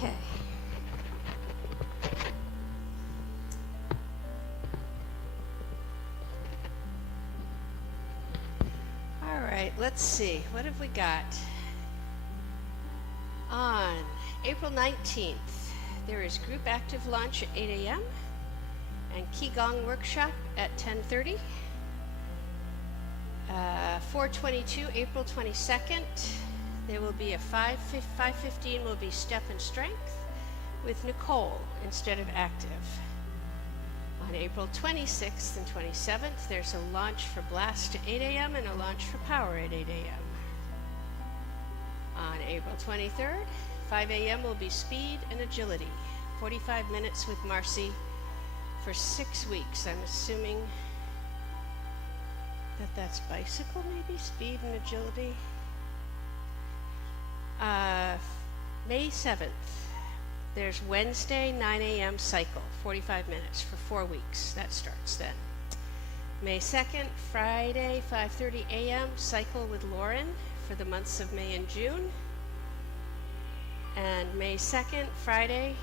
Okay. All right, let's see. What have we got? On April 19th, there is group active lunch at 8 a.m. and Qigong workshop at 10:30. 4/22, April 22nd, there will be a 5:15 will be step and strength with Nicole instead of active. On April 26th and 27th, there's a launch for Blast at 8 a.m. and a launch for Power at 8 a.m. On April 23rd, 5 a.m. will be Speed and Agility, 45 minutes with Marcy for 6 weeks. I'm assuming that that's bicycle, maybe, Speed and Agility. May 7th, there's Wednesday, 9 a.m. cycle, 45 minutes for 4 weeks. That starts then. May 2nd, Friday, 5:30 a.m. cycle with Lauren for the months of May and June. And May 2nd, Friday,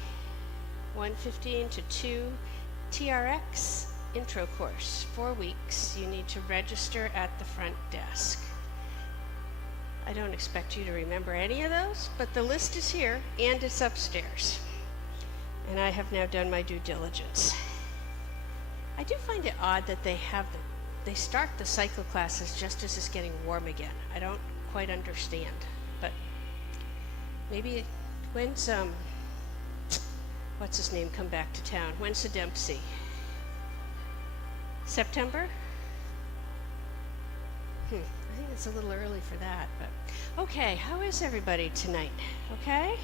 1:15 to 2, TRX intro course, 4 weeks. You need to register at the front desk. I don't expect you to remember any of those, but the list is here and it's upstairs. And I have now done my due diligence. I do find it odd that they start the cycle classes just as it's getting warm again. I don't quite understand, but maybe when's what's his name come back to town? When's the Dempsey? September? I think it's a little early for that, but okay, how is everybody tonight? Okay?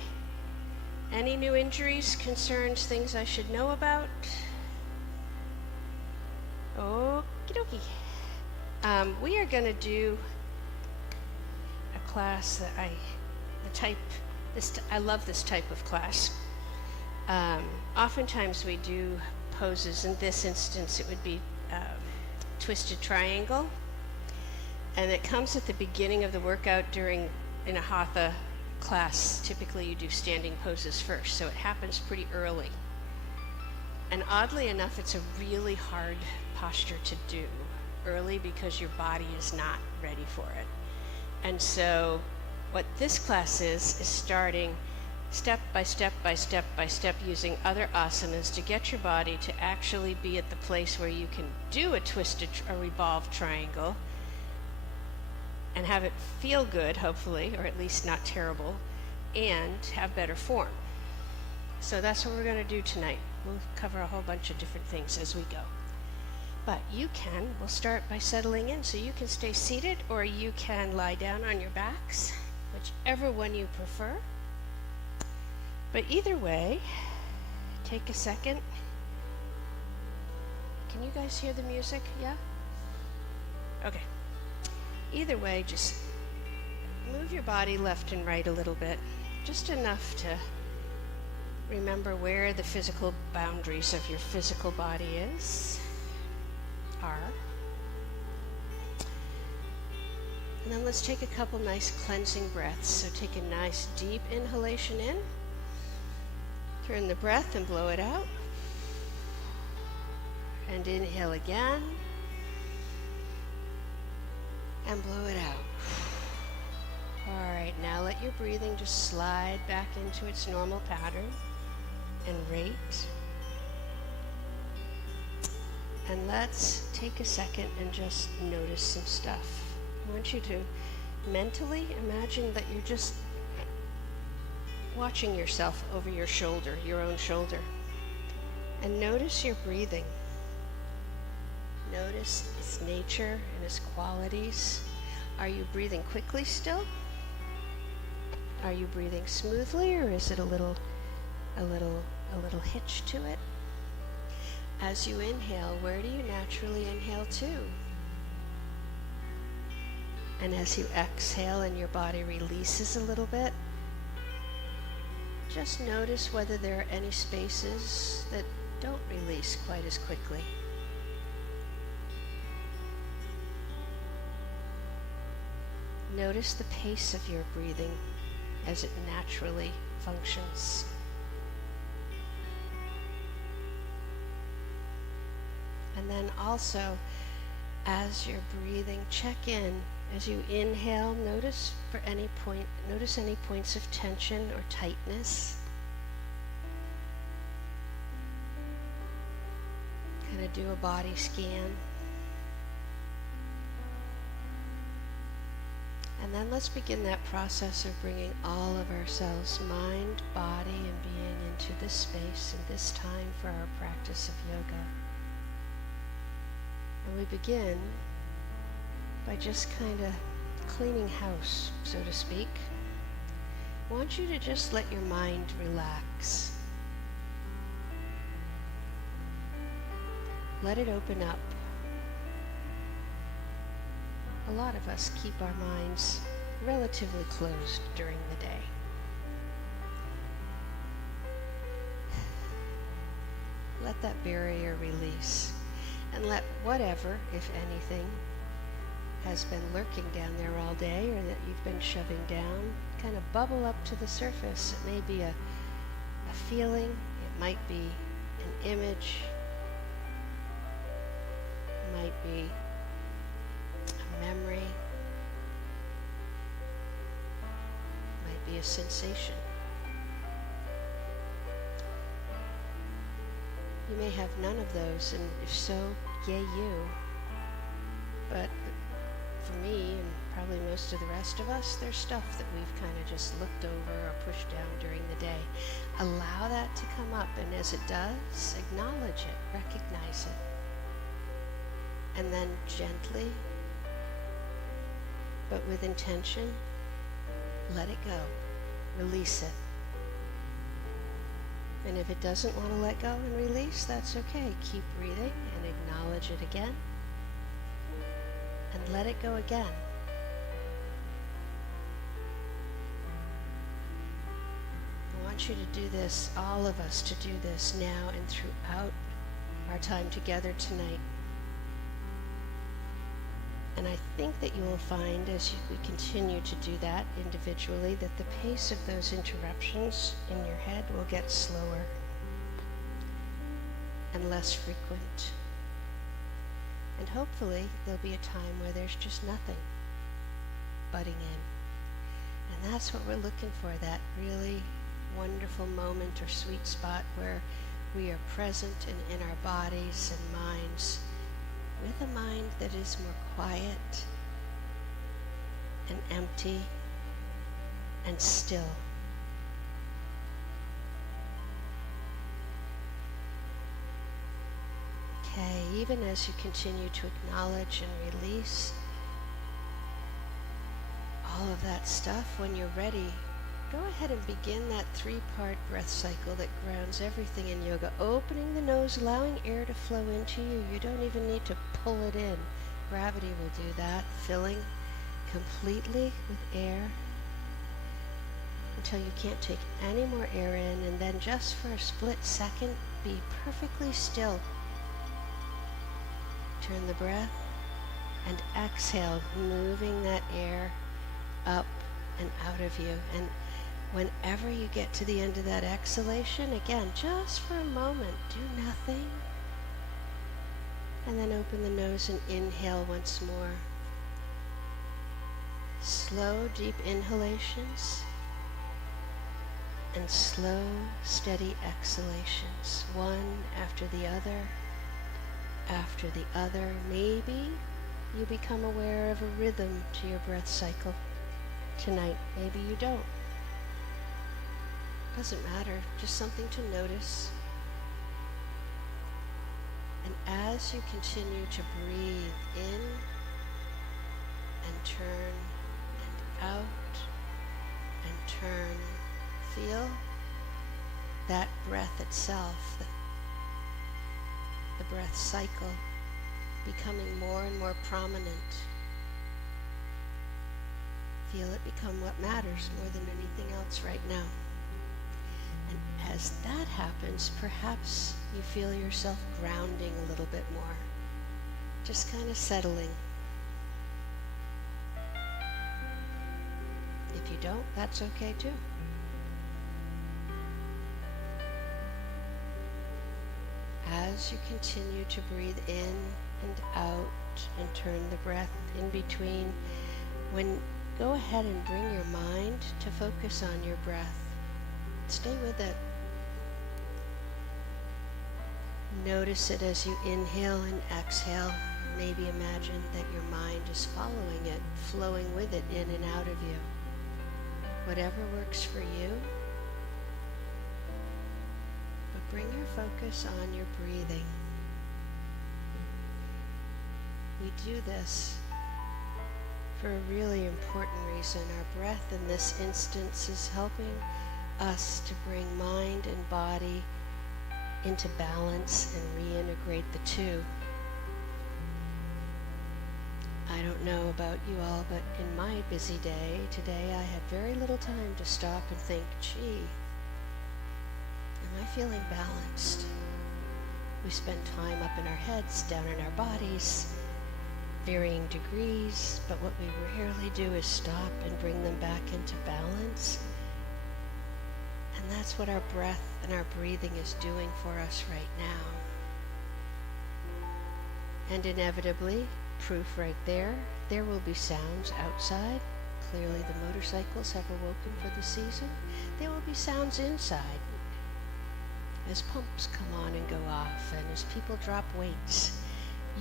Any new injuries, concerns, things I should know about? Okie dokie. We are going to do a class that I love this type of class. Oftentimes we do poses. In this instance, it would be twisted triangle. And it comes at the beginning of the workout in a Hatha class. Typically you do standing poses first, so it happens pretty early. And oddly enough, it's a really hard posture to do early because your body is not ready for it. And so what this class is starting step by step by step by step using other asanas to get your body to actually be at the place where you can do a revolved triangle and have it feel good, hopefully, or at least not terrible, and have better form. So that's what we're going to do tonight. We'll cover a whole bunch of different things as we go. But we'll start by settling in, so you can stay seated or you can lie down on your backs, whichever one you prefer. But either way, take a second. Can you guys hear the music? Yeah? Okay. Either way, just move your body left and right a little bit, just enough to remember where the physical boundaries of your physical body are. And then let's take a couple nice cleansing breaths. So take a nice deep inhalation in, turn the breath and blow it out, and inhale again, and blow it out. All right, now let your breathing just slide back into its normal pattern and rate. And let's take a second and just notice some stuff. I want you to mentally imagine that you're just watching yourself over your shoulder, your own shoulder. And notice your breathing. Notice its nature and its qualities. Are you breathing quickly still? Are you breathing smoothly, or is it a little hitch to it? As you inhale, where do you naturally inhale to? And as you exhale and your body releases a little bit, just notice whether there are any spaces that don't release quite as quickly. Notice the pace of your breathing as it naturally functions. And then also, as you're breathing, check in. As you inhale, notice any points of tension or tightness. Kind of do a body scan. And then let's begin that process of bringing all of ourselves, mind, body, and being into this space and this time for our practice of yoga. And we begin by just kind of cleaning house, so to speak. I want you to just let your mind relax. Let it open up. A lot of us keep our minds relatively closed during the day. Let that barrier release, and let whatever, if anything, has been lurking down there all day or that you've been shoving down, kind of bubble up to the surface. It may be a feeling, it might be an image, it might be memory, might be a sensation. You may have none of those, and if so, yay you. But for me, and probably most of the rest of us, there's stuff that we've kind of just looked over or pushed down during the day. Allow that to come up, and as it does, acknowledge it, recognize it, and then gently, but with intention, let it go. Release it. And if it doesn't want to let go and release, that's okay. Keep breathing and acknowledge it again. And let it go again. I want you to do this, all of us to do this now and throughout our time together tonight. And I think that you will find as we continue to do that individually that the pace of those interruptions in your head will get slower and less frequent. And hopefully there'll be a time where there's just nothing butting in. And that's what we're looking for, that really wonderful moment or sweet spot where we are present and in our bodies and minds with a mind that is more quiet and empty and still. Okay, even as you continue to acknowledge and release all of that stuff, when you're ready, go ahead and begin that 3-part breath cycle that grounds everything in yoga. Opening the nose, allowing air to flow into you. You don't even need to pull it in. Gravity will do that. Filling completely with air until you can't take any more air in, and then just for a split second, be perfectly still. Turn the breath and exhale, moving that air up and out of you. And whenever you get to the end of that exhalation, again, just for a moment, do nothing. And then open the nose and inhale once more. Slow, deep inhalations and slow, steady exhalations, one after the other, after the other. Maybe you become aware of a rhythm to your breath cycle tonight. Maybe you don't. Doesn't matter, just something to notice. And as you continue to breathe in and turn and out and turn, feel that breath itself, the breath cycle, becoming more and more prominent. Feel it become what matters more than anything else right now. And as that happens, perhaps you feel yourself grounding a little bit more, just kind of settling. If you don't, that's okay too. as you continue to breathe in and out and turn the breath in between, go ahead and bring your mind to focus on your breath. Stay with it. Notice it as you inhale and exhale. Maybe imagine that your mind is following it, flowing with it in and out of you. Whatever works for you. But bring your focus on your breathing. We do this for a really important reason. Our breath in this instance is helping us to bring mind and body into balance and reintegrate the two. I don't know about you all, but in my busy day today, I had very little time to stop and think, gee, am I feeling balanced? We spend time up in our heads, down in our bodies, varying degrees, but what we rarely do is stop and bring them back into balance. And that's what our breath and our breathing is doing for us right now. And inevitably, proof right there, there will be sounds outside. Clearly the motorcycles have awoken for the season. There will be sounds inside as pumps come on and go off, and as people drop weights.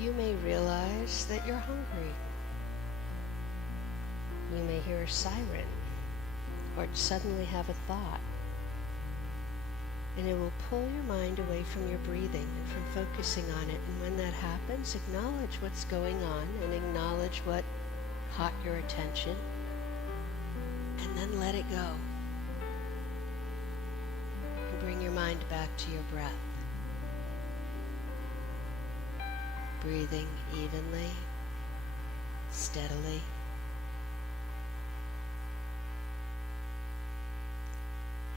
You may realize that you're hungry. You may hear a siren or suddenly have a thought. And it will pull your mind away from your breathing and from focusing on it. And when that happens, acknowledge what's going on and acknowledge what caught your attention. And then let it go. And bring your mind back to your breath. Breathing evenly, steadily.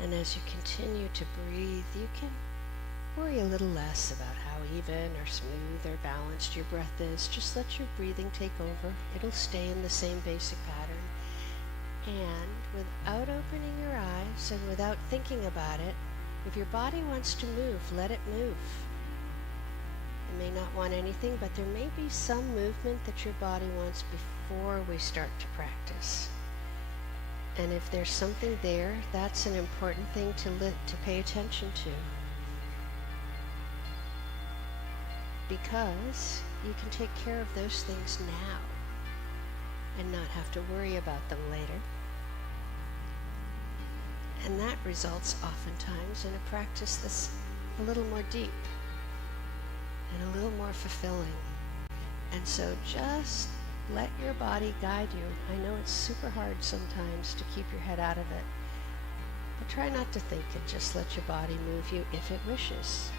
And as you continue to breathe, you can worry a little less about how even or smooth or balanced your breath is. Just let your breathing take over. It'll stay in the same basic pattern. And without opening your eyes and without thinking about it, if your body wants to move, let it move. It may not want anything, but there may be some movement that your body wants before we start to practice. And if there's something there, that's an important thing to pay attention to. Because you can take care of those things now and not have to worry about them later. And that results oftentimes in a practice that's a little more deep and a little more fulfilling. And so just let your body guide you. I know it's super hard sometimes to keep your head out of it, but try not to think it. Just let your body move you if it wishes.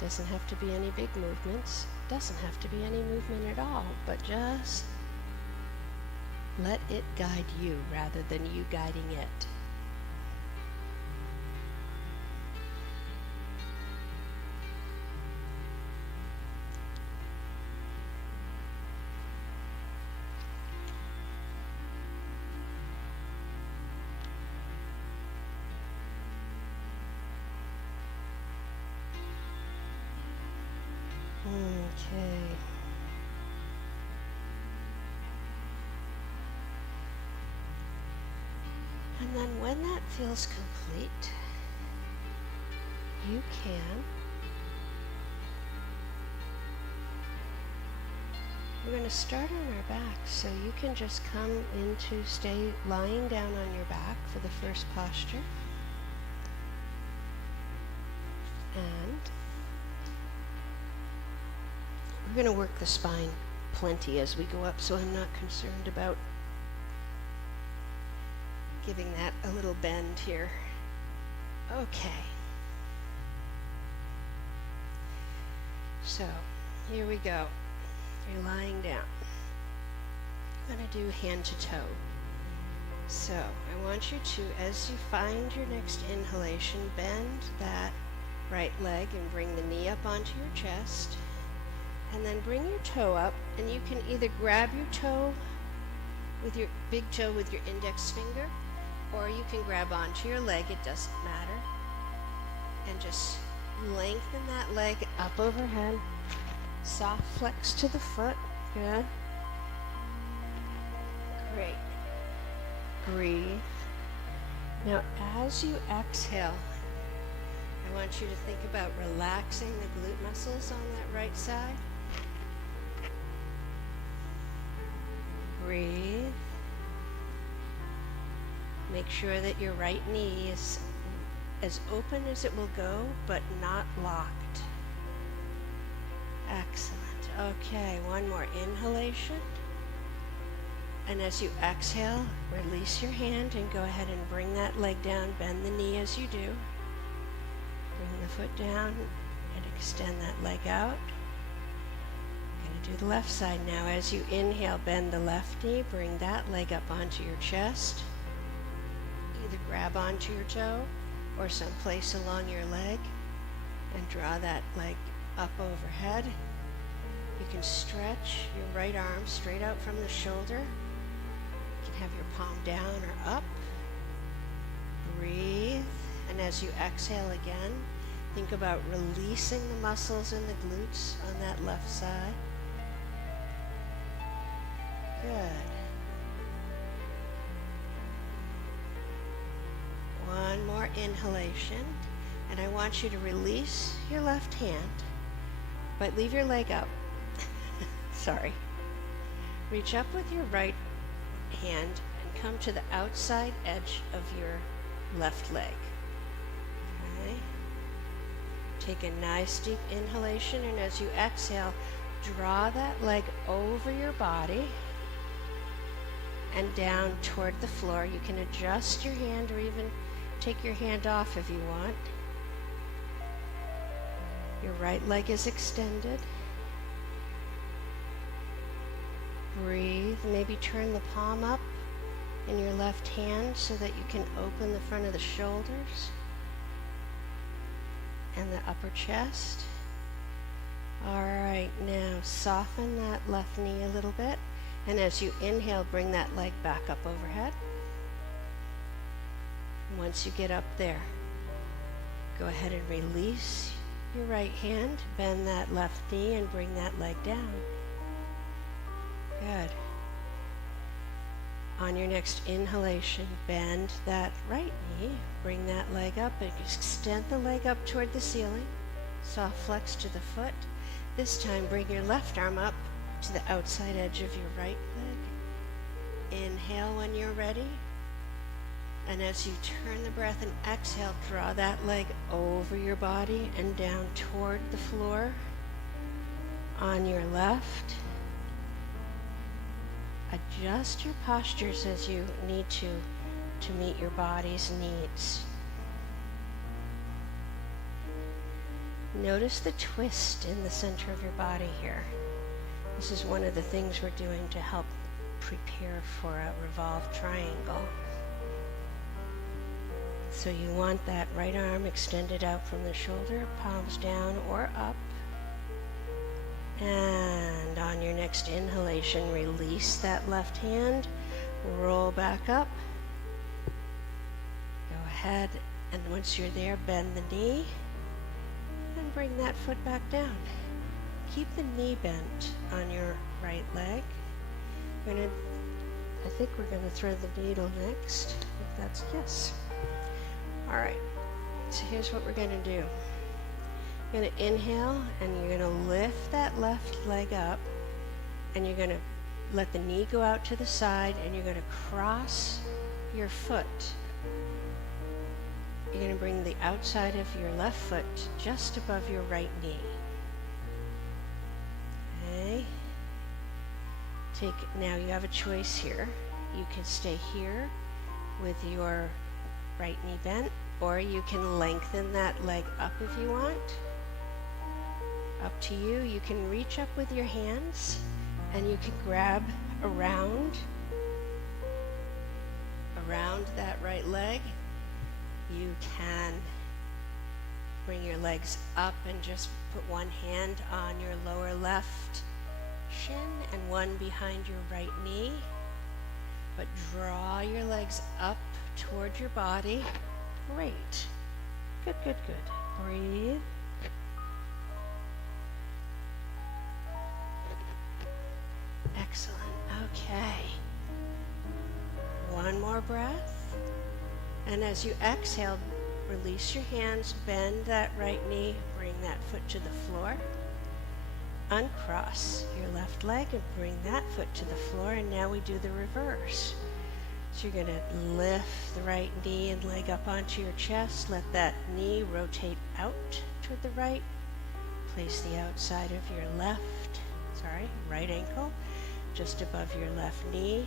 Doesn't have to be any big movements. Doesn't have to be any movement at all, but just let it guide you rather than you guiding it. Okay. And then when that feels complete, you can. We're going to start on our back, so you can just come into stay lying down on your back for the first posture. And we're going to work the spine plenty as we go up, so I'm not concerned about giving that a little bend here. Okay. So, here we go. You're lying down. I'm going to do hand to toe. So, I want you to, as you find your next inhalation, bend that right leg and bring the knee up onto your chest. And then bring your toe up, and you can either grab your toe with your big toe with your index finger, or you can grab onto your leg, it doesn't matter, and just Lengthen that leg up overhead. Soft flex to the foot. Good. Great. Breathe. Now, as you exhale, I want you to think about relaxing the glute muscles on that right side. Breathe. Make sure that your right knee is as open as it will go, but not locked. Excellent. Okay, one more inhalation. And as you exhale, release your hand and go ahead and bring that leg down. Bend the knee as you do. Bring the foot down and extend that leg out. Going to do the left side now. As you inhale, bend the left knee. Bring that leg up onto your chest. Either grab onto your toe or someplace along your leg and draw that leg up overhead. You can stretch your right arm straight out from the shoulder. You can have your palm down or up. Breathe. And as you exhale again, think about releasing the muscles in the glutes on that left side. Good. One more inhalation, and I want you to release your left hand, but leave your leg up. Sorry. Reach up with your right hand and come to the outside edge of your left leg. Okay. Take a nice deep inhalation, and as you exhale, draw that leg over your body and down toward the floor. You can adjust your hand or even take your hand off if you want. Your right leg is extended. Breathe. Maybe turn the palm up in your left hand so that you can open the front of the shoulders and the upper chest. All right, now soften that left knee a little bit. And as you inhale, bring that leg back up overhead. Once you get up there, go ahead and release your right hand, bend that left knee, and bring that leg down. Good. On your next inhalation, bend that right knee, bring that leg up, and extend the leg up toward the ceiling. Soft flex to the foot. This time, bring your left arm up to the outside edge of your right leg. Inhale when you're ready. And as you turn the breath and exhale, draw that leg over your body and down toward the floor on your left. Adjust your postures as you need to meet your body's needs. Notice the twist in the center of your body here. This is one of the things we're doing to help prepare for a revolved triangle. So you want that right arm extended out from the shoulder, palms down or up. And on your next inhalation, release that left hand, roll back up. Go ahead, and once you're there, bend the knee and bring that foot back down. Keep the knee bent on your right leg. I think we're going to thread the needle next. If that's yes. All right, so here's what we're going to do. You're going to inhale, and you're going to lift that left leg up, and you're going to let the knee go out to the side, and you're going to cross your foot. You're going to bring the outside of your left foot just above your right knee. Okay. Now you have a choice here. You can stay here with your right knee bent, or you can lengthen that leg up if you want. Up to you. You can reach up with your hands and you can grab around that right leg. You can bring your legs up and just put one hand on your lower left shin and one behind your right knee. But draw your legs up toward your body. Great. Good, good, good. Breathe. Okay. One more breath. And as you exhale, release your hands, bend that right knee, bring that foot to the floor. Uncross your left leg and bring that foot to the floor. And now we do the reverse. So you're going to lift the right knee and leg up onto your chest. Let that knee rotate out toward the right. Place the outside of your right ankle just above your left knee,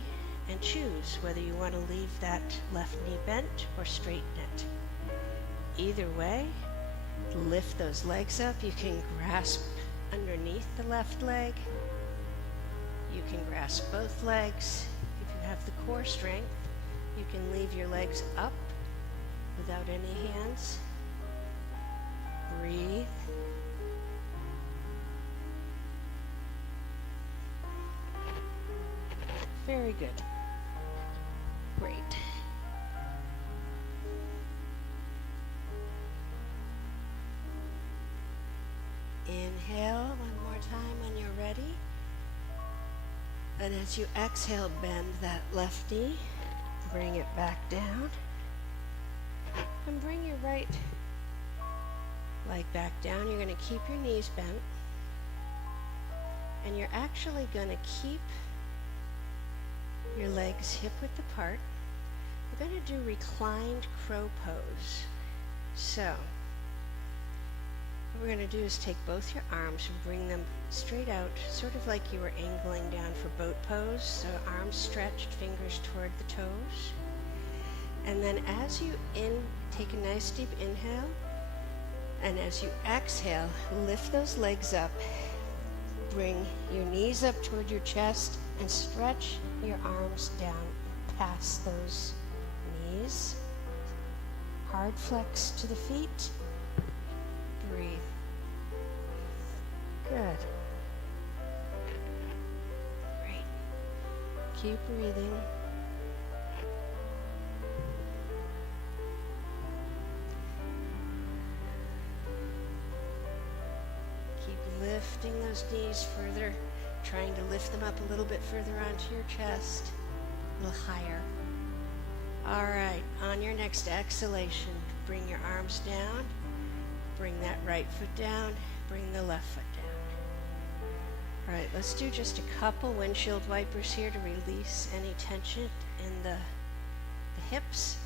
and choose whether you want to leave that left knee bent or straighten it. Either way, lift those legs up. You can grasp underneath the left leg. You can grasp both legs. If you have the core strength, you can leave your legs up without any hands. Breathe. Very good. Great. Inhale one more time when you're ready. And as you exhale, bend that left knee. Bring it back down. And bring your right leg back down. You're going to keep your knees bent. And you're actually going to keep your legs hip-width apart. We're going to do reclined crow pose. So, what we're going to do is take both your arms and bring them straight out, sort of like you were angling down for boat pose. So arms stretched, fingers toward the toes. And then as you take a nice deep inhale, and as you exhale, lift those legs up. Bring your knees up toward your chest and stretch your arms down past those knees. Hard flex to the feet. Breathe. Good. Great. Keep breathing. Keep lifting those knees further, trying to lift them up a little bit further onto your chest, a little higher. All right, on your next exhalation, bring your arms down, bring that right foot down, bring the left foot down. All right, let's do just a couple windshield wipers here to release any tension in the hips.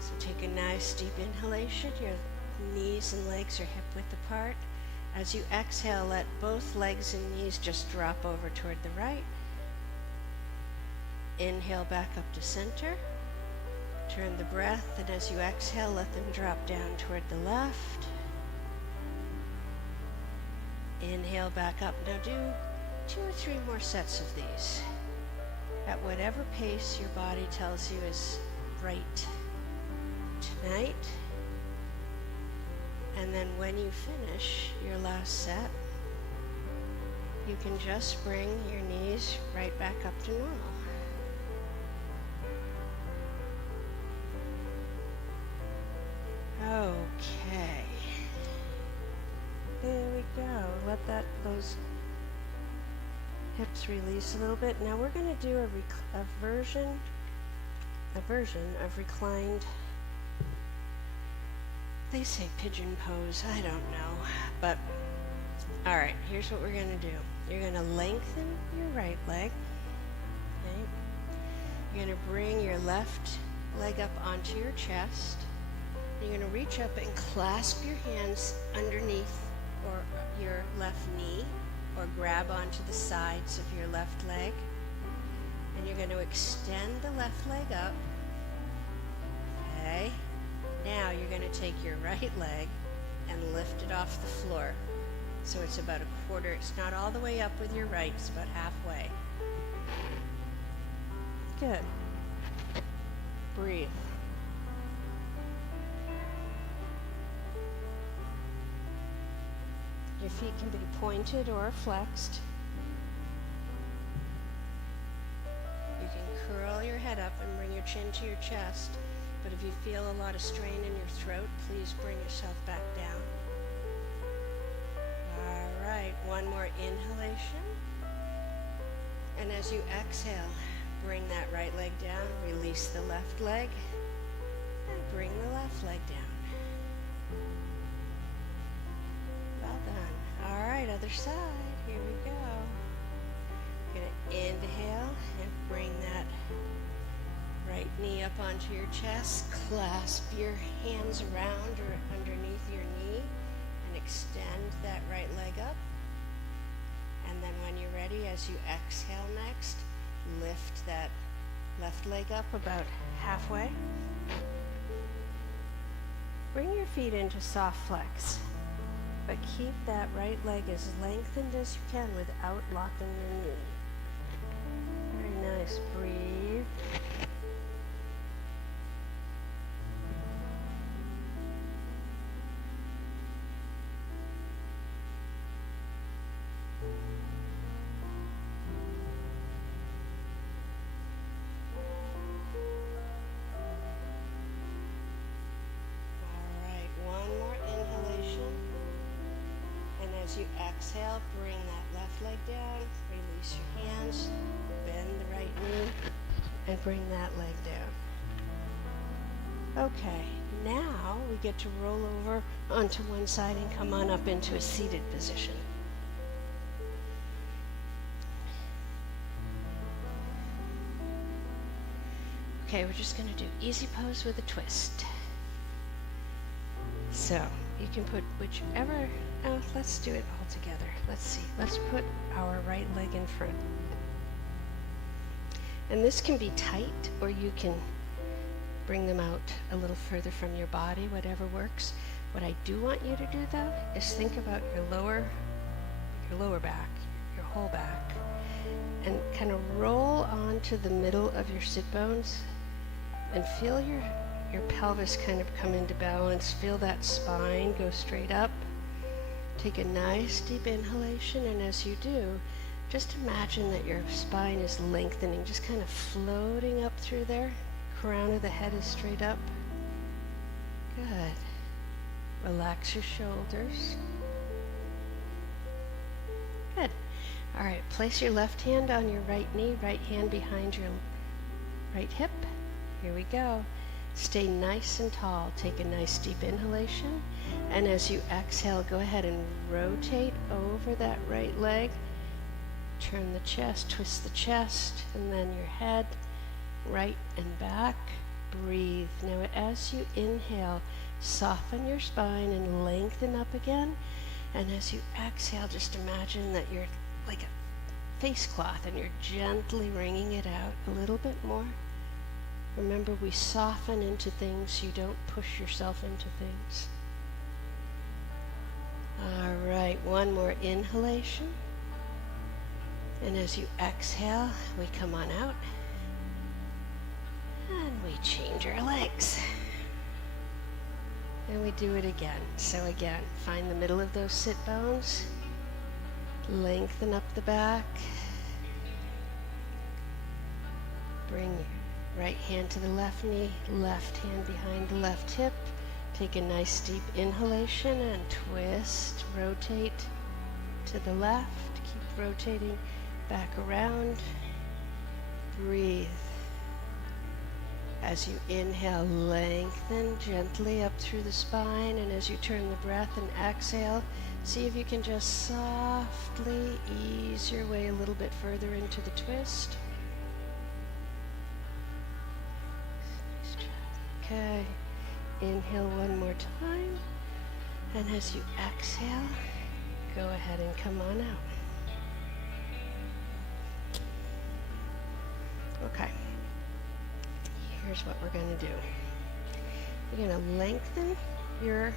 So take a nice deep inhalation. Your knees and legs are hip width apart. As you exhale, let both legs and knees just drop over toward the right. Inhale back up to center. Turn the breath, and as you exhale, let them drop down toward the left. Inhale back up. Now do 2 or 3 more sets of these at whatever pace your body tells you is right tonight. And then when you finish your last set, you can just bring your knees right back up to normal. Okay. There we go. Let those hips release a little bit. Now we're going to do a version of reclined. They say pigeon pose. I don't know. But, all right, here's what we're going to do. You're going to lengthen your right leg. Okay? You're going to bring your left leg up onto your chest. You're going to reach up and clasp your hands underneath or your left knee, or grab onto the sides of your left leg. And you're going to extend the left leg up. Okay? Now you're going to take your right leg and lift it off the floor. So it's about a quarter. It's not all the way up with your right. It's about halfway. Good. Breathe. Your feet can be pointed or flexed. You can curl your head up and bring your chin to your chest. But if you feel a lot of strain in your throat, please bring yourself back down. All right, one more inhalation. And as you exhale, bring that right leg down, release the left leg, and bring the left leg down. Well done. All right, other side. Here we go. You're going to inhale and bring that right knee up onto your chest. Clasp your hands around or underneath your knee and extend that right leg up. And then when you're ready, as you exhale next, lift that left leg up about halfway. Bring your feet into soft flex, but keep that right leg as lengthened as you can without locking your knee. Very nice. Breathe. As you exhale, bring that left leg down, release your hands, bend the right knee, and bring that leg down. Okay, now we get to roll over onto one side and come on up into a seated position. Okay, we're just going to do easy pose with a twist. So you can put whichever, let's do it all together. Let's see, let's put our right leg in front. And this can be tight, or you can bring them out a little further from your body, whatever works. What I do want you to do though, is think about your lower back, your whole back, and kind of roll onto the middle of your sit bones and feel your pelvis kind of come into balance. Feel that spine go straight up. Take a nice deep inhalation, and as you do, just imagine that your spine is lengthening, just kind of floating up through there. Crown of the head is straight up. Good. Relax your shoulders. Good. All right, place your left hand on your right knee, right hand behind your right hip. Here we go. Stay nice and tall. Take a nice deep inhalation. And as you exhale, go ahead and rotate over that right leg. Turn the chest, twist the chest, and then your head, right and back. Breathe. Now as you inhale, soften your spine and lengthen up again. And as you exhale, just imagine that you're like a face cloth and you're gently wringing it out a little bit more. Remember, we soften into things. You don't push yourself into things. All right, one more inhalation. And as you exhale, we come on out. And we change our legs. And we do it again. So again, find the middle of those sit bones. Lengthen up the back. Bring your right hand to the left knee, left hand behind the left hip. Take a nice deep inhalation and twist, rotate to the left. Keep rotating back around. Breathe. As you inhale, lengthen gently up through the spine, and as you turn the breath and exhale, see if you can just softly ease your way a little bit further into the twist. Okay, inhale one more time, and as you exhale, go ahead and come on out. Okay, here's what we're going to do. You're going to lengthen your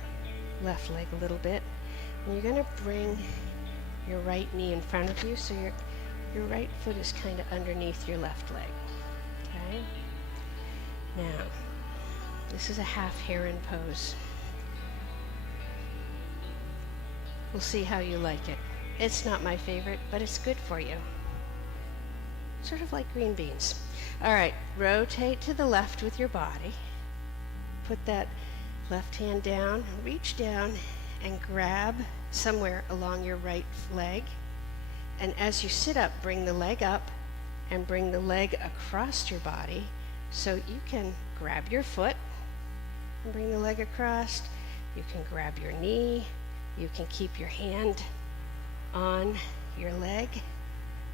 left leg a little bit, and you're going to bring your right knee in front of you, so your right foot is kind of underneath your left leg. Okay, now this is a half heron pose. We'll see how you like it. It's not my favorite, but it's good for you. Sort of like green beans. All right, rotate to the left with your body. Put that left hand down, reach down, and grab somewhere along your right leg. And as you sit up, bring the leg up and bring the leg across your body. So you can grab your foot and bring the leg across. You can grab your knee. You can keep your hand on your leg,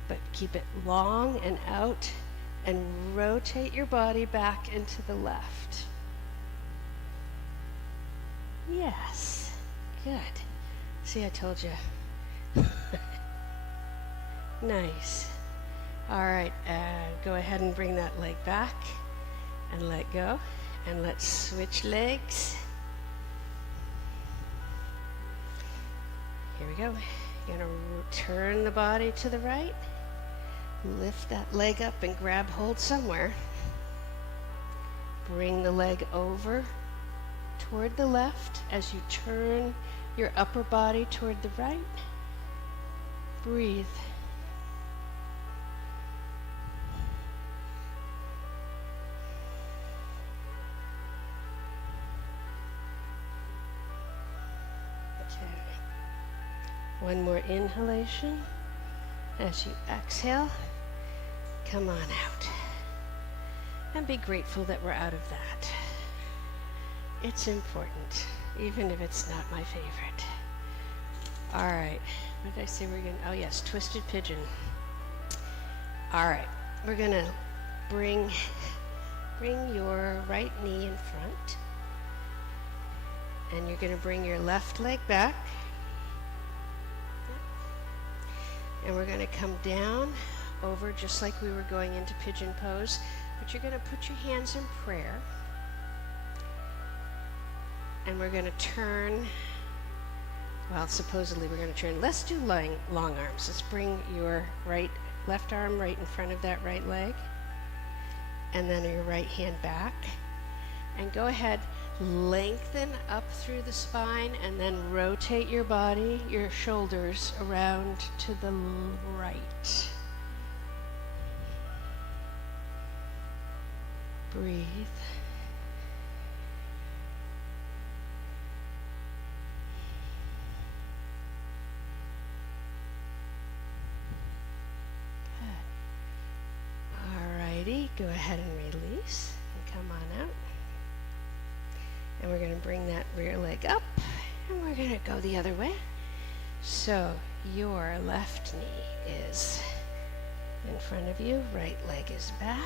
but keep it long and out, and rotate your body back into the left. Yes, good. See, I told you. Nice. All right, go ahead and bring that leg back and let go, and let's switch legs. Here we go. You're gonna turn the body to the right, lift that leg up and grab hold somewhere. Bring the leg over toward the left as you turn your upper body toward the right. Breathe. One more inhalation. As you exhale, come on out. And be grateful that we're out of that. It's important, even if it's not my favorite. All right, what did I say we're gonna, oh yes, twisted pigeon. All right, we're gonna bring your right knee in front, and you're gonna bring your left leg back. And we're going to come down over just like we were going into pigeon pose, but you're going to put your hands in prayer. And we're going to turn, well, supposedly we're going to turn. Let's do long arms. Let's bring your left arm right in front of that right leg, and then your right hand back. And go ahead, lengthen up through the spine, and then rotate your body, your shoulders around to the right. Breathe. Good. Alrighty, go ahead and release and come on out. And we're going to bring that rear leg up, and we're going to go the other way. So your left knee is in front of you, right leg is back.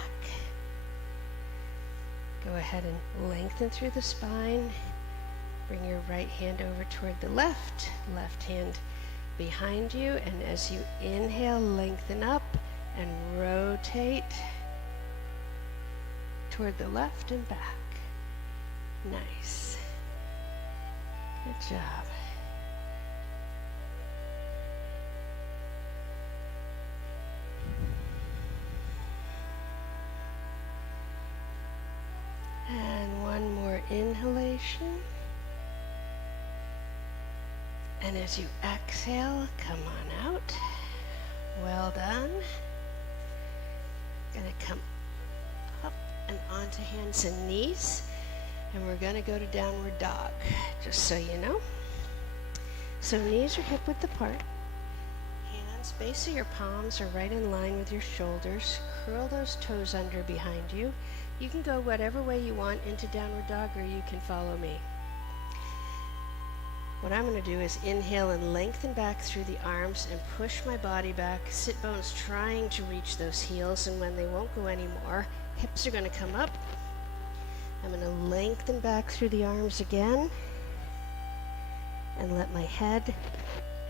Go ahead and lengthen through the spine. Bring your right hand over toward the left hand behind you, and as you inhale, lengthen up and rotate toward the left and back. Nice. Good job. And one more inhalation. And as you exhale, come on out. Well done. Gonna come up and onto hands and knees. And we're going to go to downward dog, just so you know. So knees are hip width apart. Hands, base of your palms are right in line with your shoulders. Curl those toes under behind you. You can go whatever way you want into downward dog, or you can follow me. What I'm going to do is inhale and lengthen back through the arms and push my body back. Sit bones trying to reach those heels, and when they won't go anymore, hips are going to come up. I'm going to lengthen back through the arms again and let my head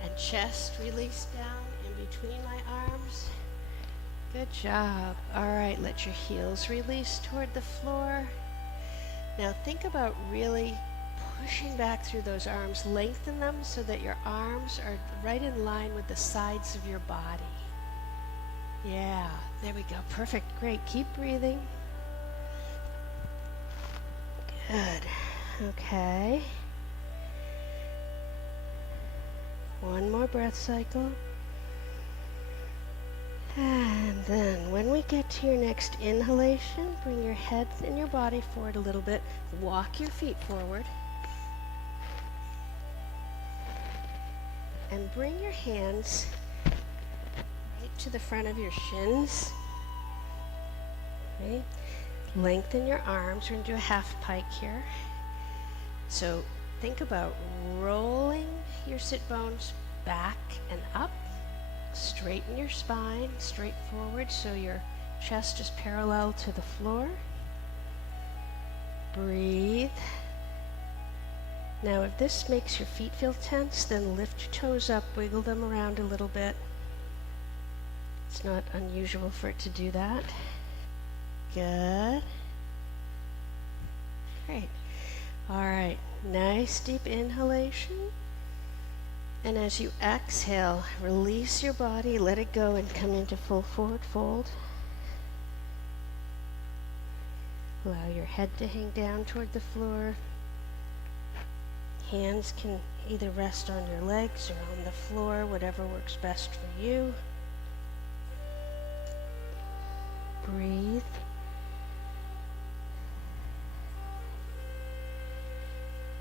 and chest release down in between my arms. Good job. All right, let your heels release toward the floor. Now think about really pushing back through those arms. Lengthen them so that your arms are right in line with the sides of your body. Yeah, there we go. Perfect. Great. Keep breathing. Good. Okay. One more breath cycle. And then when we get to your next inhalation, bring your head and your body forward a little bit. Walk your feet forward. And bring your hands right to the front of your shins. Okay. Lengthen your arms. We're going to do a half pike here. So think about rolling your sit bones back and up. Straighten your spine, straight forward, so your chest is parallel to the floor. Breathe. Now, if this makes your feet feel tense, then lift your toes up, wiggle them around a little bit. It's not unusual for it to do that. Good. Great. All right, nice deep inhalation. And as you exhale, release your body, let it go, and come into full forward fold. Allow your head to hang down toward the floor. Hands can either rest on your legs or on the floor, whatever works best for you. Breathe.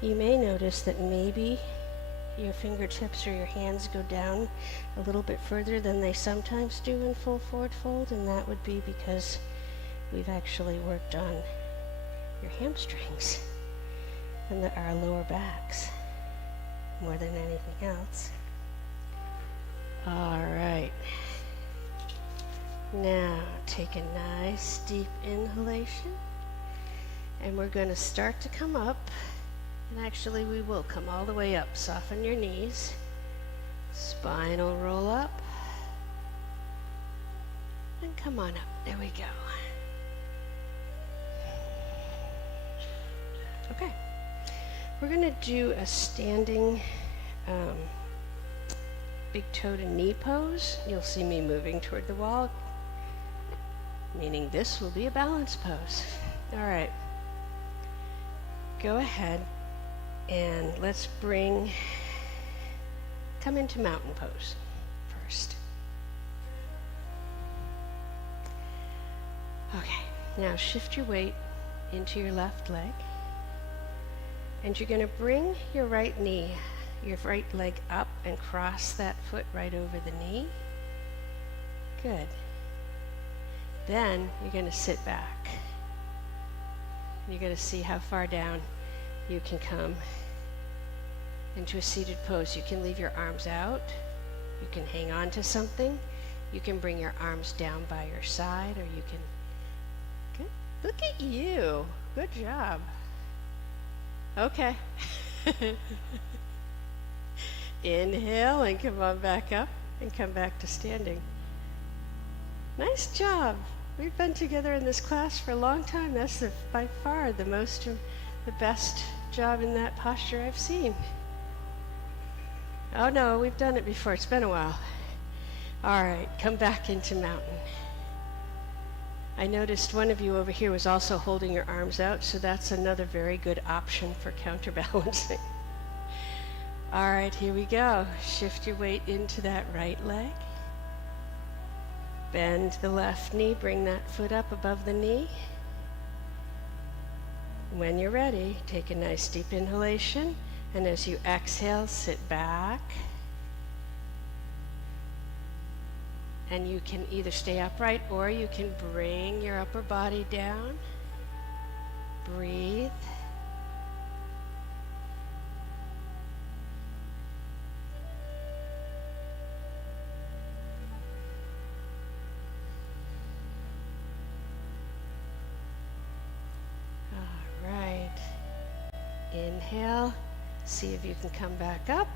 You may notice that maybe your fingertips or your hands go down a little bit further than they sometimes do in full forward fold, and that would be because we've actually worked on your hamstrings and our lower backs more than anything else. All right. Now take a nice deep inhalation, and we're going to start to come up. And actually, we will come all the way up. Soften your knees. Spinal roll up. And come on up. There we go. Okay. We're going to do a standing big toe to knee pose. You'll see me moving toward the wall, meaning this will be a balance pose. All right. Go ahead. And let's come into mountain pose first. Okay, now shift your weight into your left leg. And you're going to bring your right leg up and cross that foot right over the knee. Good. Then you're going to sit back. You're going to see how far down you can come into a seated pose. You can leave your arms out. You can hang on to something. You can bring your arms down by your side, or you can... Good. Look at you. Good job. Okay. Inhale and come on back up and come back to standing. Nice job. We've been together in this class for a long time. That's by far the best job in that posture I've seen. Oh no, we've done it before. It's been a while. All right, come back into mountain. I noticed one of you over here was also holding your arms out, so that's another very good option for counterbalancing. All right, here we go. Shift your weight into that right leg. Bend the left knee, bring that foot up above the knee. When you're ready, take a nice deep inhalation, and as you exhale, sit back. And you can either stay upright or you can bring your upper body down. Breathe. Inhale, see if you can come back up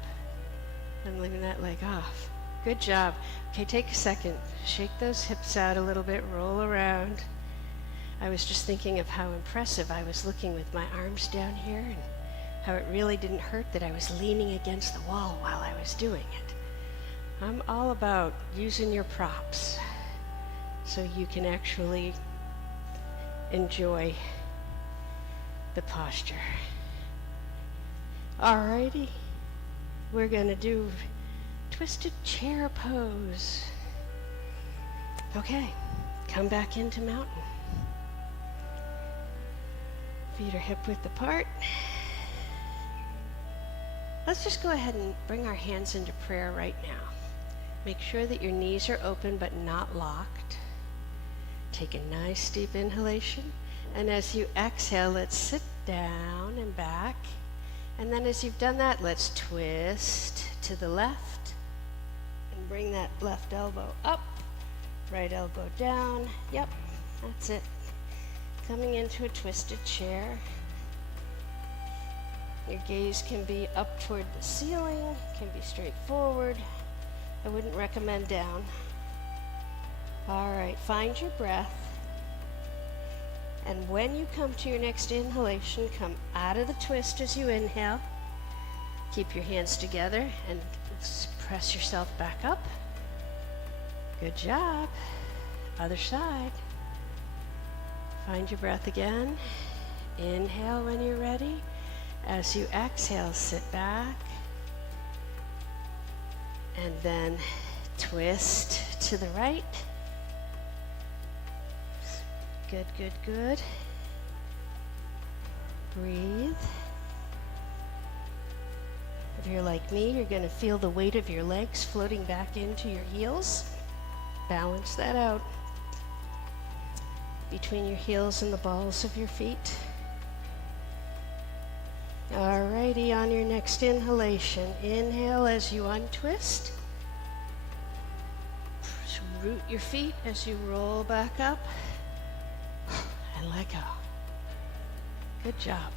and leave that leg off. Good job. Okay, take a second. Shake those hips out a little bit, roll around. I was just thinking of how impressive I was looking with my arms down here and how it really didn't hurt that I was leaning against the wall while I was doing it. I'm all about using your props so you can actually enjoy the posture. Alrighty, we're going to do twisted chair pose. Okay, come back into mountain. Feet are hip width apart. Let's just go ahead and bring our hands into prayer right now. Make sure that your knees are open but not locked. Take a nice deep inhalation. And as you exhale, let's sit down and back. And then as you've done that, let's twist to the left and bring that left elbow up, right elbow down. Yep, that's it. Coming into a twisted chair. Your gaze can be up toward the ceiling, can be straight forward. I wouldn't recommend down. All right, find your breath. And when you come to your next inhalation, come out of the twist as you inhale. Keep your hands together and press yourself back up. Good job. Other side. Find your breath again. Inhale when you're ready. As you exhale, sit back. And then twist to the right. Good, good, good. Breathe. If you're like me, you're going to feel the weight of your legs floating back into your heels. Balance that out between your heels and the balls of your feet. Alrighty, on your next inhalation, inhale as you untwist. Root your feet as you roll back up. And let go. Good job.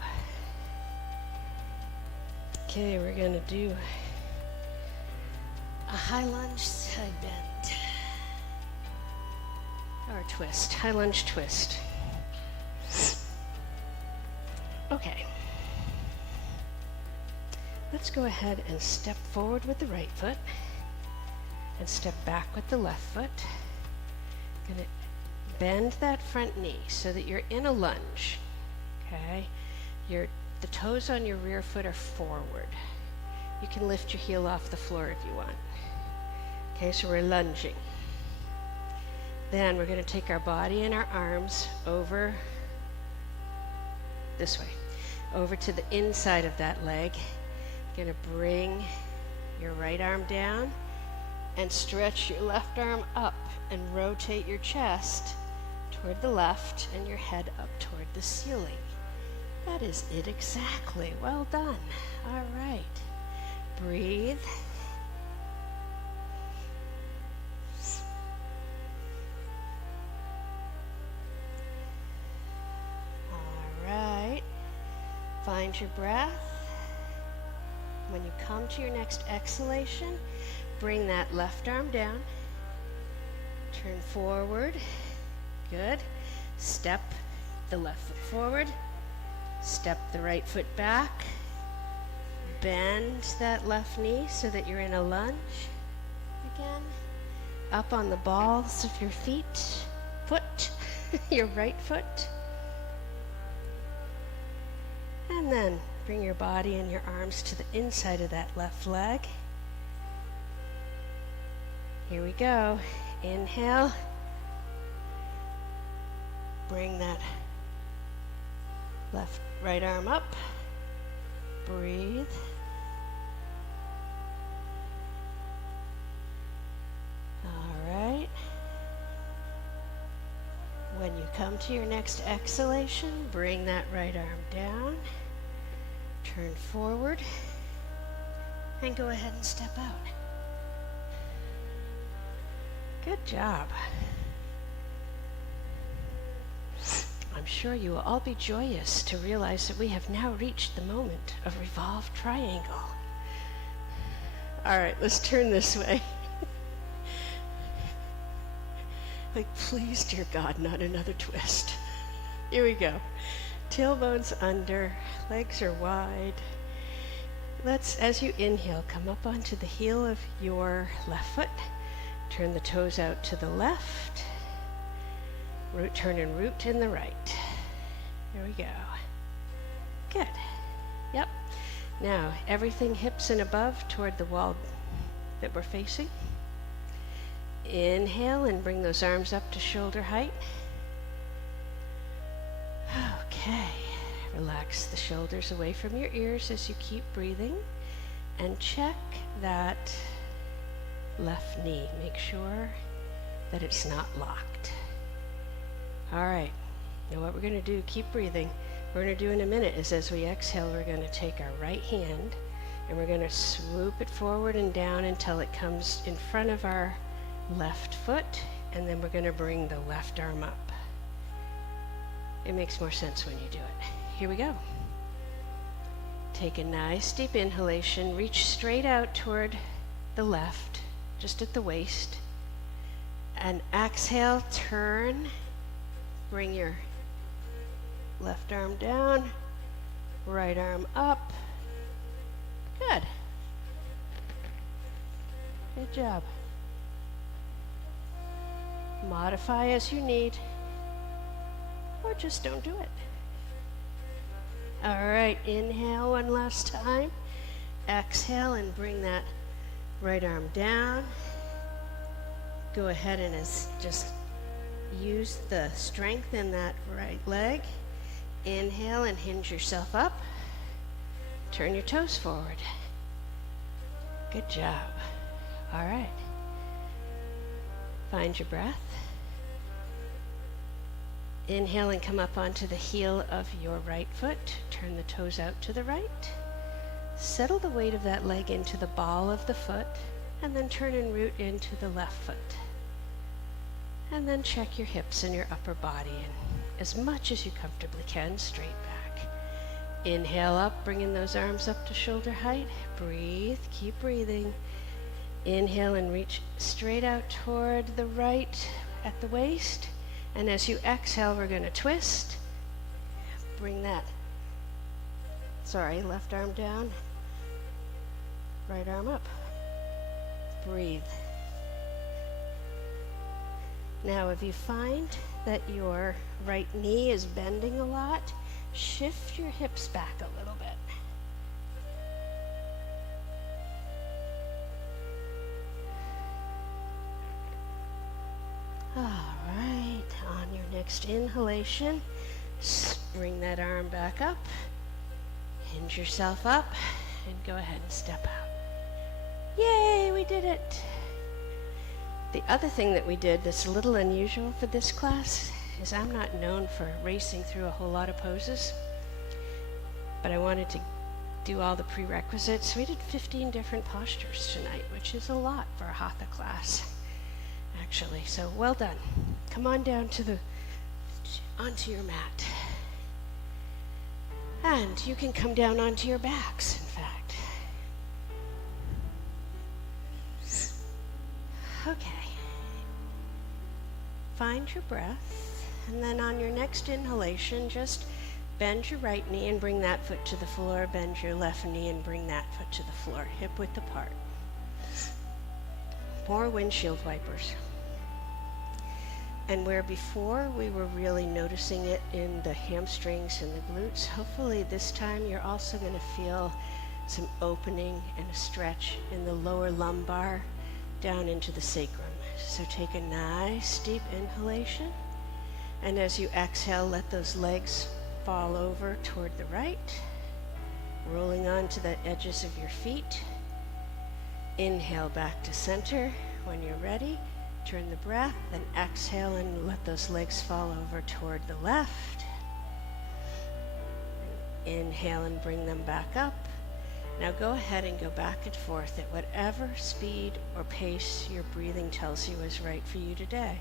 Okay, we're going to do a high lunge side bend. Or twist. High lunge twist. Okay. Let's go ahead and step forward with the right foot and step back with the left foot. Gonna bend that front knee so that you're in a lunge. Okay? The toes on your rear foot are forward. You can lift your heel off the floor if you want. Okay, so we're lunging. Then we're going to take our body and our arms over this way, over to the inside of that leg. Going to bring your right arm down and stretch your left arm up and rotate your chest toward the left and your head up toward the ceiling. That is it exactly. Well done. All right. Breathe. All right. Find your breath. When you come to your next exhalation, bring that left arm down. Turn forward. Good. Step the left foot forward. Step the right foot back. Bend that left knee so that you're in a lunge. Again. Up on the balls of your foot, your right foot. And then bring your body and your arms to the inside of that left leg. Here we go. Inhale. Bring that right arm up. Breathe. All right. When you come to your next exhalation, bring that right arm down. Turn forward. And go ahead and step out. Good job. I'm sure you will all be joyous to realize that we have now reached the moment of revolved triangle. All right, let's turn this way. Like, please, dear God, not another twist. Here we go. Tailbones under, legs are wide. Let's, as you inhale, come up onto the heel of your left foot. Turn the toes out to the left. Turn and root in the right. There we go. Good. Yep. Now, everything hips and above toward the wall that we're facing. Inhale and bring those arms up to shoulder height. Okay. Relax the shoulders away from your ears as you keep breathing. And check that left knee. Make sure that it's not locked. All right. Now what we're going to do, keep breathing. We're going to do in a minute is as we exhale, we're going to take our right hand and we're going to swoop it forward and down until it comes in front of our left foot, and then we're going to bring the left arm up. It makes more sense when you do it. Here we go. Take a nice deep inhalation, reach straight out toward the left, just at the waist. And exhale, turn, bring your left arm down, right arm up. Good. Good job. Modify as you need, or just don't do it. All right, inhale one last time. Exhale and bring that right arm down. Go ahead and just use the strength in that right leg. Inhale and hinge yourself up. Turn your toes forward. Good job. All right. Find your breath. Inhale and come up onto the heel of your right foot. Turn the toes out to the right. Settle the weight of that leg into the ball of the foot, and then turn and root into the left foot. And then check your hips and your upper body, and as much as you comfortably can, straight back. Inhale up, bringing those arms up to shoulder height. Breathe, keep breathing. Inhale and reach straight out toward the right at the waist. And as you exhale, we're going to twist. Bring that, left arm down, right arm up. Breathe. Now, if you find that your right knee is bending a lot, shift your hips back a little bit. All right, on your next inhalation, bring that arm back up, hinge yourself up, and go ahead and step out. Yay, we did it! The other thing that we did that's a little unusual for this class is I'm not known for racing through a whole lot of poses, but I wanted to do all the prerequisites. We did 15 different postures tonight, which is a lot for a Hatha class, actually. So well done. Come on down onto your mat. And you can come down onto your backs, in fact. Okay. Find your breath, and then on your next inhalation, just bend your right knee and bring that foot to the floor. Bend your left knee and bring that foot to the floor, hip width apart. More windshield wipers. And where before we were really noticing it in the hamstrings and the glutes, hopefully this time you're also going to feel some opening and a stretch in the lower lumbar down into the sacrum. So take a nice deep inhalation, and as you exhale, let those legs fall over toward the right, rolling onto the edges of your feet. Inhale back to center. When you're ready, turn the breath, then exhale and let those legs fall over toward the left. Inhale and bring them back up. Now go ahead and go back and forth at whatever speed or pace your breathing tells you is right for you today.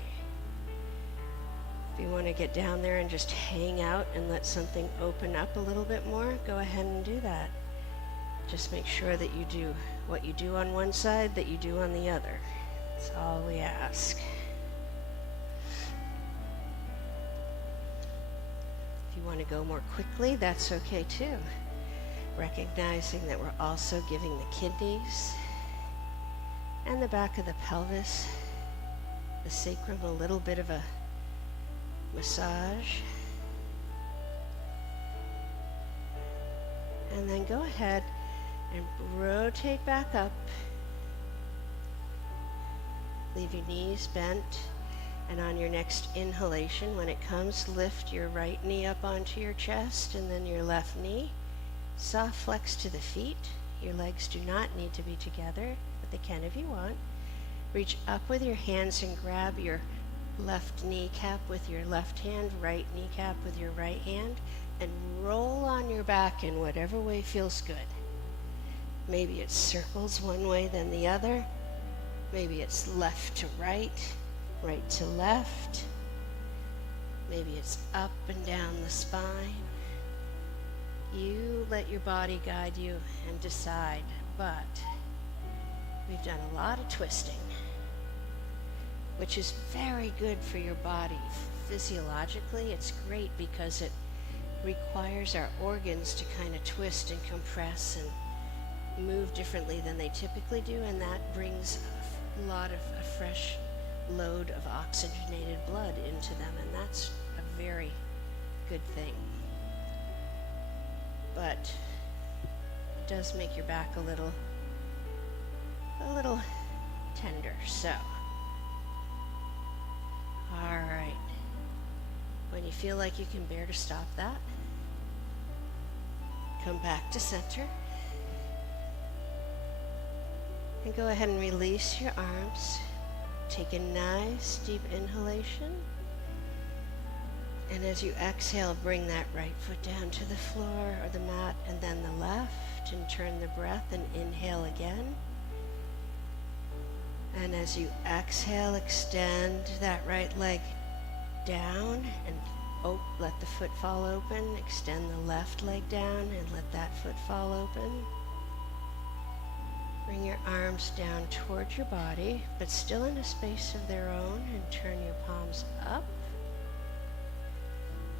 If you want to get down there and just hang out and let something open up a little bit more, go ahead and do that. Just make sure that you do what you do on one side, that you do on the other. That's all we ask. If you want to go more quickly, that's okay too. Recognizing that we're also giving the kidneys and the back of the pelvis, the sacrum, a little bit of a massage. And then go ahead and rotate back up. Leave your knees bent, and on your next inhalation, when it comes, lift your right knee up onto your chest and then your left knee. Soft flex to the feet. Your legs do not need to be together, but they can if you want. Reach up with your hands and grab your left kneecap with your left hand, right kneecap with your right hand, and roll on your back in whatever way feels good. Maybe it's circles one way then the other. Maybe it's left to right, right to left. Maybe it's up and down the spine. You let your body guide you and decide, but we've done a lot of twisting, which is very good for your body. Physiologically, it's great because it requires our organs to kind of twist and compress and move differently than they typically do, and that brings a lot of a fresh load of oxygenated blood into them, and that's a very good thing. But it does make your back a little tender. So, all right. When you feel like you can bear to stop that, come back to center. And go ahead and release your arms. Take a nice deep inhalation. And as you exhale, bring that right foot down to the floor or the mat, and then the left, and turn the breath and inhale again. And as you exhale, extend that right leg down and let the foot fall open. Extend the left leg down and let that foot fall open. Bring your arms down towards your body, but still in a space of their own, and turn your palms up.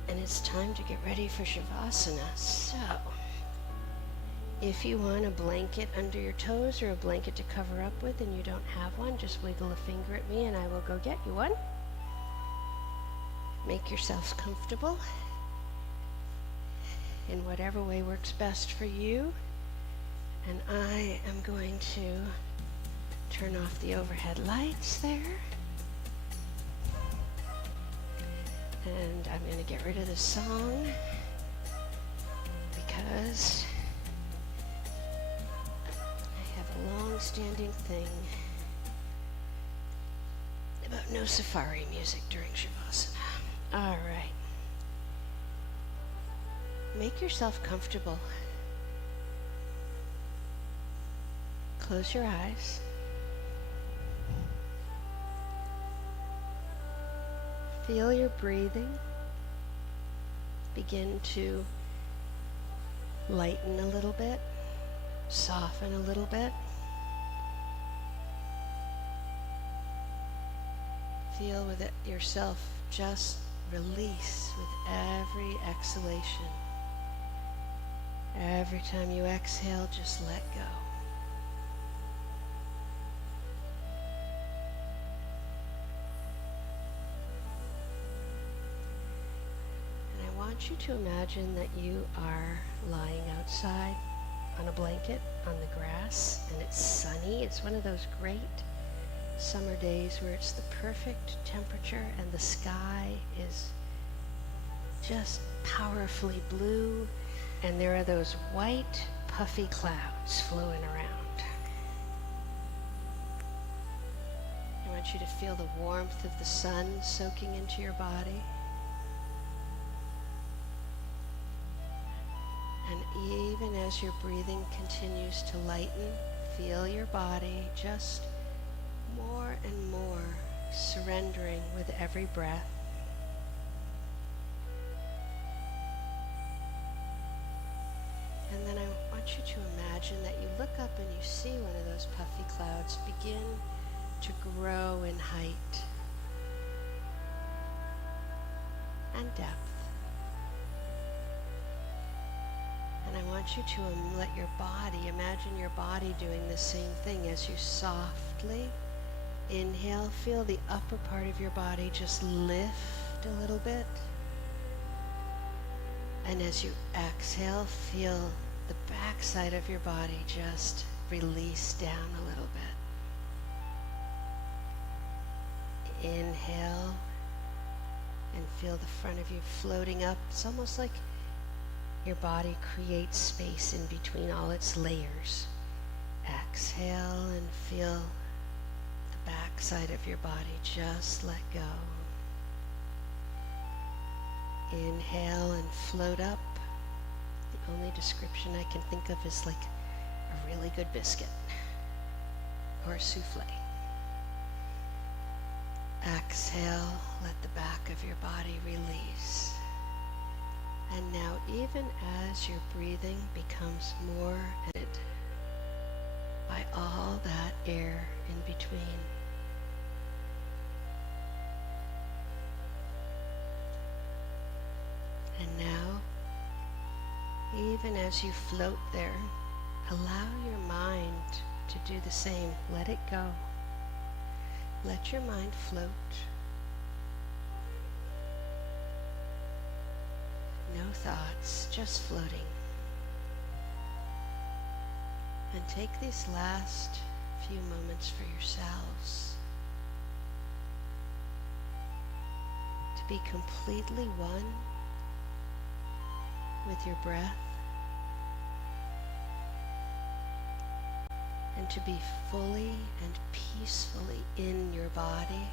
And it's time to get ready for Shavasana. So, if you want a blanket under your toes or a blanket to cover up with and you don't have one, just wiggle a finger at me and I will go get you one. Make yourselves comfortable in whatever way works best for you. And I am going to turn off the overhead lights there. And I'm going to get rid of the song because I have a long-standing thing about no safari music during Shavasana. All right. Make yourself comfortable. Close your eyes. Feel your breathing begin to lighten a little bit, soften a little bit. Feel with it yourself just release with every exhalation. Every time you exhale, just let go. I want you to imagine that you are lying outside on a blanket on the grass and it's sunny. It's one of those great summer days where it's the perfect temperature and the sky is just powerfully blue and there are those white puffy clouds flowing around. I want you to feel the warmth of the sun soaking into your body. And even as your breathing continues to lighten, feel your body just more and more surrendering with every breath. And then I want you to imagine that you look up and you see one of those puffy clouds begin to grow in height and depth. And I want you to let your body, imagine your body doing the same thing as you softly inhale. Feel the upper part of your body just lift a little bit. And as you exhale, feel the backside of your body just release down a little bit. Inhale and feel the front of you floating up. It's almost like your body creates space in between all its layers. Exhale and feel the backside of your body just let go. Inhale and float up. The only description I can think of is like a really good biscuit or a souffle. Exhale, let the back of your body release. And now, even as your breathing becomes more added by all that air in between, and now, even as you float there, allow your mind to do the same. Let it go. Let your mind float. No thoughts, just floating. And take these last few moments for yourselves to be completely one with your breath and to be fully and peacefully in your body,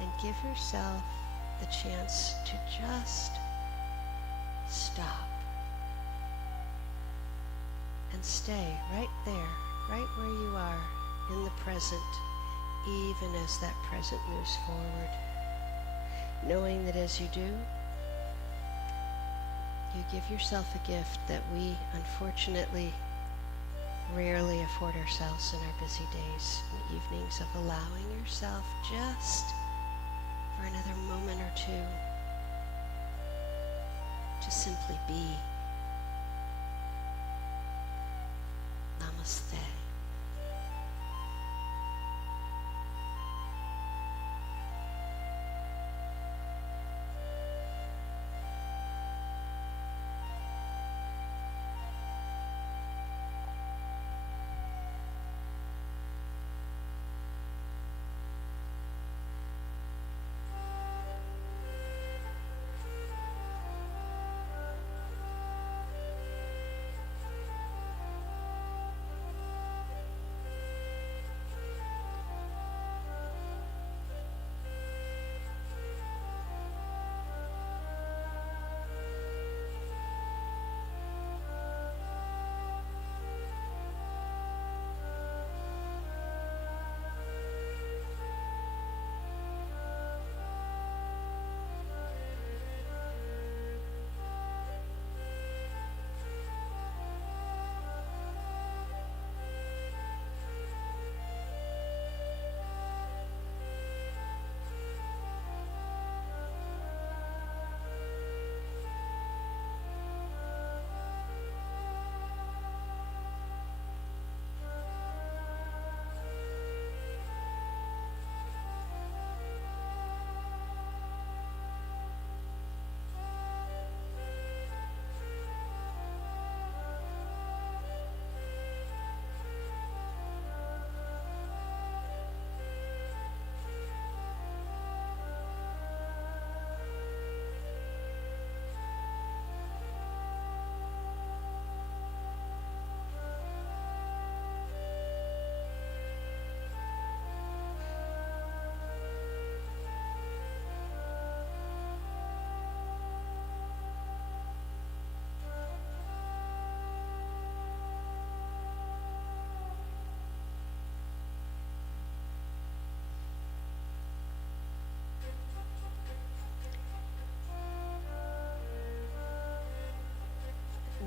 and give yourself the chance to just stop and stay right there, right where you are in the present, even as that present moves forward, knowing that as you do, you give yourself a gift that we unfortunately rarely afford ourselves in our busy days and evenings, of allowing yourself just for another moment or two to simply be. Namaste.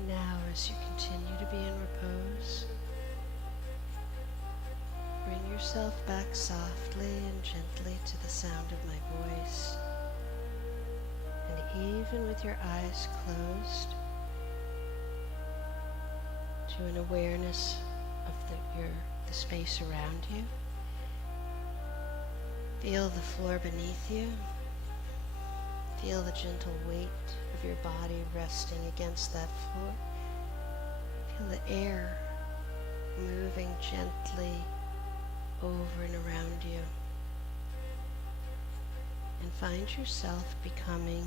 Now, as you continue to be in repose, bring yourself back softly and gently to the sound of my voice. And even with your eyes closed, to an awareness of the space around you. Feel the floor beneath you. Feel the gentle weight of your body resting against that floor. Feel the air moving gently over and around you. And find yourself becoming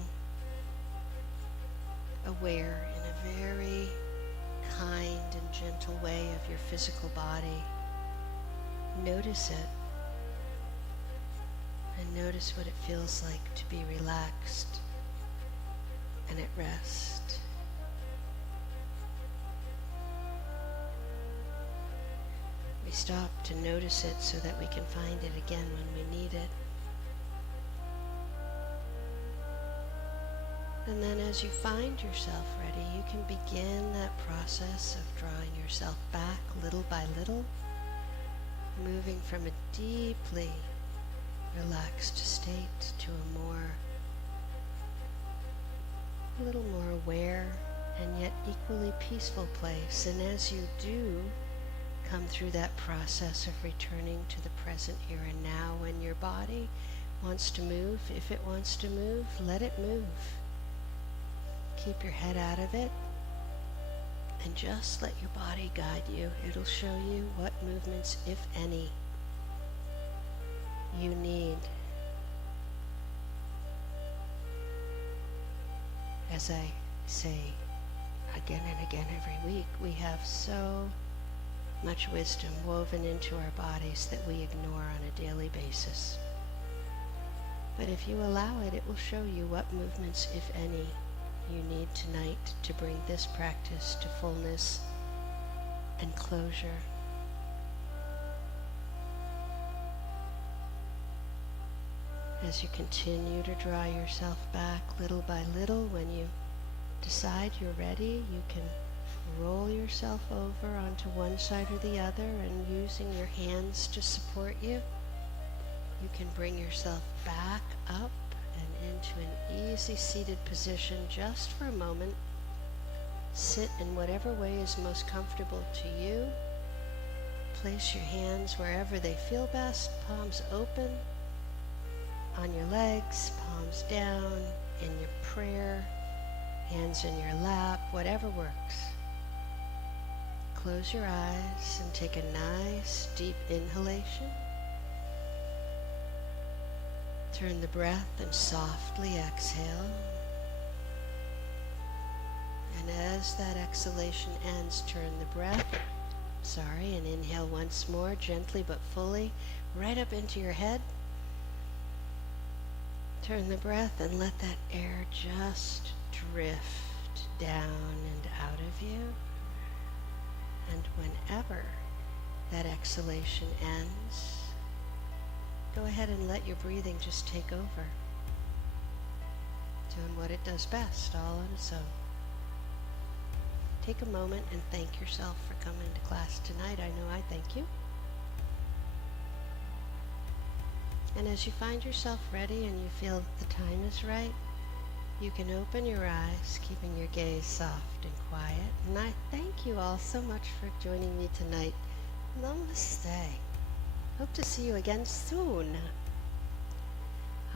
aware in a very kind and gentle way of your physical body. Notice it. And And notice what it feels like to be relaxed and at rest. We stop to notice it so that we can find it again when we need it. And then as you find yourself ready, you can begin that process of drawing yourself back little by little, moving from a deeply relaxed state to a little more aware and yet equally peaceful place. And as you do come through that process of returning to the present here and now, when your body wants to move, if it wants to move, let it move. Keep your head out of it and just let your body guide you. It'll show you what movements, if any, you need. As I say again and again every week, we have so much wisdom woven into our bodies that we ignore on a daily basis. But if you allow it, it will show you what movements, if any, you need tonight to bring this practice to fullness and closure. As you continue to draw yourself back little by little, when you decide you're ready, you can roll yourself over onto one side or the other, and using your hands to support you, you can bring yourself back up and into an easy seated position just for a moment. Sit in whatever way is most comfortable to you. Place your hands wherever they feel best, palms open, on your legs, palms down, in your prayer, hands in your lap, whatever works. Close your eyes and take a nice deep inhalation. Turn the breath and softly exhale. And as that exhalation ends, turn the breath, and inhale once more, gently but fully, right up into your head. Turn the breath and let that air just drift down and out of you. And whenever that exhalation ends, go ahead and let your breathing just take over, doing what it does best, all on its own. Take a moment and thank yourself for coming to class tonight. I know I thank you. And as you find yourself ready and you feel that the time is right, you can open your eyes, keeping your gaze soft and quiet. And I thank you all so much for joining me tonight. Namaste. Hope to see you again soon.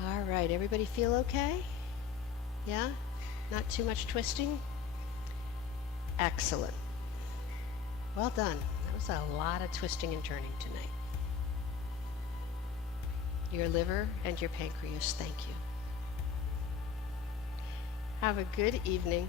All right, everybody feel okay? Yeah? Not too much twisting? Excellent. Well done. That was a lot of twisting and turning tonight. Your liver and your pancreas, thank you. Have a good evening.